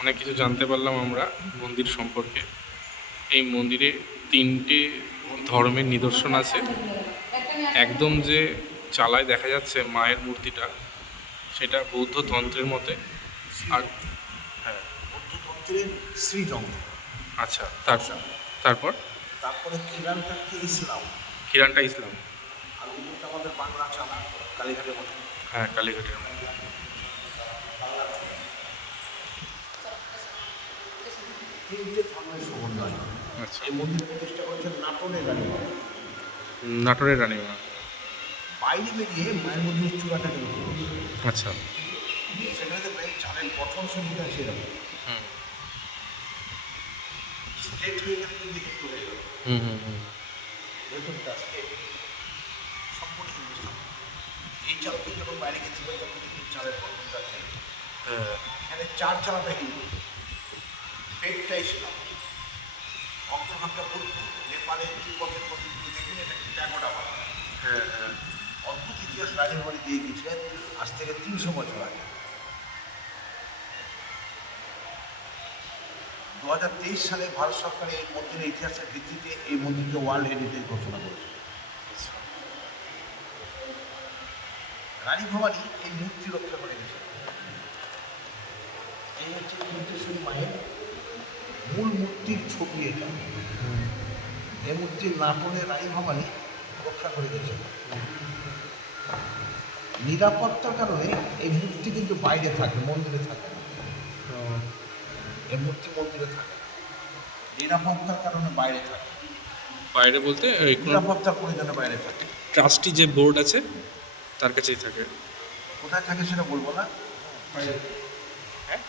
অনেক কিছু জানতে পারলাম আমরা মন্দির সম্পর্কে। এই মন্দিরে 3টে ধর্মের নিদর্শন আছে। একদম যে চালায় দেখা যাচ্ছে মায়ের মূর্তিটা, সেটা বৌদ্ধ তন্ত্রের মতে। আর হ্যাঁ, বৌদ্ধতন্ত্রের শ্রীরঙ্গ। আচ্ছা, তারপর তারপরে খিলানটা হচ্ছে ইসলাম। খিরানটা ইসলাম। আর ওগুলোটা আমাদের বাংলা চালা কালীঘাটের মতো। হ্যাঁ, কালীঘাটের মতো। তিনটে ধর্মের সমন্বয়। আচ্ছা, এই মন্দির প্রতিষ্ঠা করেছেন নাটোরের রানীমা। নাটোরের রানীমা। বাইরে বেরিয়ে মায়ের মন্দিরের চূড়াটা কিন্তু আচ্ছা। সেখানে দেখবেন চালের গঠন সংখ্যা সেরকম হুম স্টেট হয়ে গেলে কিন্তু একটু হয়ে গেল হুম হুম হুম ভেতরটা স্টেট সম্পূর্ণ হিন্দুস্তান। এই চালকে যখন বাইরে গেছে তখন কিন্তু চালের গঠনটা চেঞ্জ। হ্যাঁ এখানে চার চালাটা হিন্দু, পেটটা ইসলাম, অগ্রভাগটা বৌদ্ধ, নেপালে তিব্বতের মধ্যে দেখবেন এটা কিন্তু প্যাগোডা বলা হয়। হ্যাঁ হ্যাঁ। অদ্ভুত ইতিহাস রাজের বাড়ি দিয়ে গিয়েছিলেন আজ থেকে 300 বছর আগে। 2023 সালে ভারত সরকার এই মন্দিরের ইতিহাসের ভিত্তিতে এই মন্দিরকে ওয়ার্ল্ড হেরিটেজ ঘোষণা করেছে। আচ্ছা। রানী ভবানী এই মূর্তি রক্ষা করে গেছে। এই হচ্ছে কীর্তেশ্বরী মায়ের মূল মূর্তির ছবি এটা। এই মূর্তির নাটোরে রানী ভবানী রক্ষা করে গেছে। নিরাপত্তার কারণে এই মূর্তি কিন্তু বাইরে থাকে, মন্দিরে থাকে না। এই মূর্তি মন্দিরে থাকে না, নিরাপত্তার কারণে বাইরে থাকে। বাইরে বলতে নিরাপত্তার প্রয়োজনে বাইরে থাকে। ট্রাস্টি যে বোর্ড আছে তার কাছেই থাকে। কোথায় থাকে সেটা বলবো না। হ্যাঁ।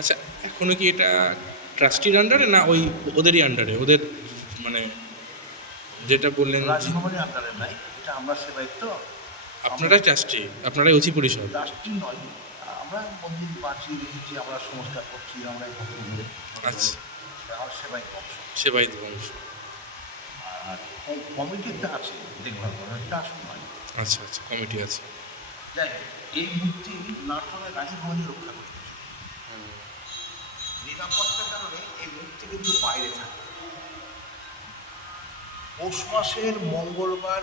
আচ্ছা, এখনো কি এটা ট্রাস্টির আন্ডারে না ওই ওদেরই আন্ডারে? ওদের মানে যেটা বললেন রাজভবনের আন্ডারে নাই, এটা আমরা সেবায়িত। আপনারাই ট্রাস্টি, আপনারাই অতি পরিষদ। রাষ্ট্রী নয়, আমরা মন্দির বাঁচিয়ে রেখেছি, আমরা সংস্কার করছি, আমরা এই ভক্তগুলো আচ্ছা, আমার সেবায়িত অংশ। সেবাইত বংশ। আর এই কমিটিটা আছে দেখভাল করার, এটা আসল নয়। আচ্ছা আচ্ছা, কমিটি আছে। যাই হোক, এই মূর্তি নাটোরের রাজভবনে রক্ষা করে গেছে। নিরাপত্তার কারণে এই মূর্তি কিন্তু বাইরে থাকে। পৌষ মাসের মঙ্গলবার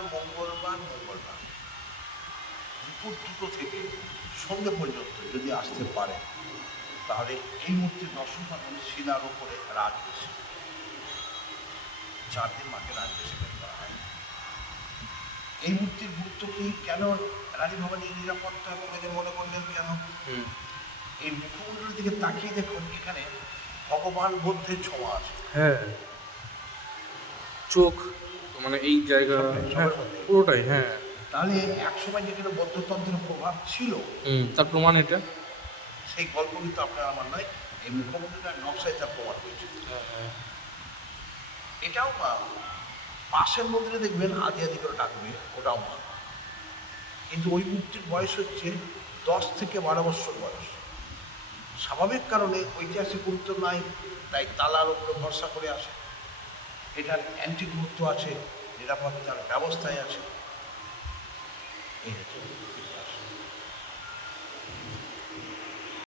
দুপুর 2টো থেকে সন্ধ্যে পর্যন্ত যদি আসতে পারে তাহলে এই মূর্তির দর্শন পাবেন শিলার ওপরে রাজবেশে। 4 দিন মাকে রাজবেশে বের করা হয়। এই মূর্তির গুরুত্ব কি, কেন রানী ভবানী নিরাপত্তা আপনাদের মনে করলেন কেন? এই মুখমণ্ডলের দিকে তাকিয়ে দেখুন, এখানে ভগবান বুদ্ধের ছোঁয়া আছে। হ্যাঁ, চোখ মানে এই জায়গা, হ্যাঁ পুরোটাই। হ্যাঁ, তাহলে একসময় যেখানে বৌদ্ধতন্ত্রের প্রভাব ছিল তার প্রমাণ এটা। সেই গল্প কিন্তু আপনার আমার নয়, এই মুখমণ্ডলটা নকশায় তার প্রমাণ হয়েছে। এটাও মা। পাশের মন্দিরে দেখবেন আদি আদি করে ডাকবে, ওটাও মা। কিন্তু ওই মূর্তির বয়স হচ্ছে 10 থেকে 12 বছর বয়স। স্বাভাবিক কারণে ঐতিহাসিক গুরুত্ব নাই, তাই তালার উপরে ভরসা করে আসে। এটার অ্যান্টি গুরুত্ব আছে, নিরাপত্তার ব্যবস্থায় আছে। এই হচ্ছে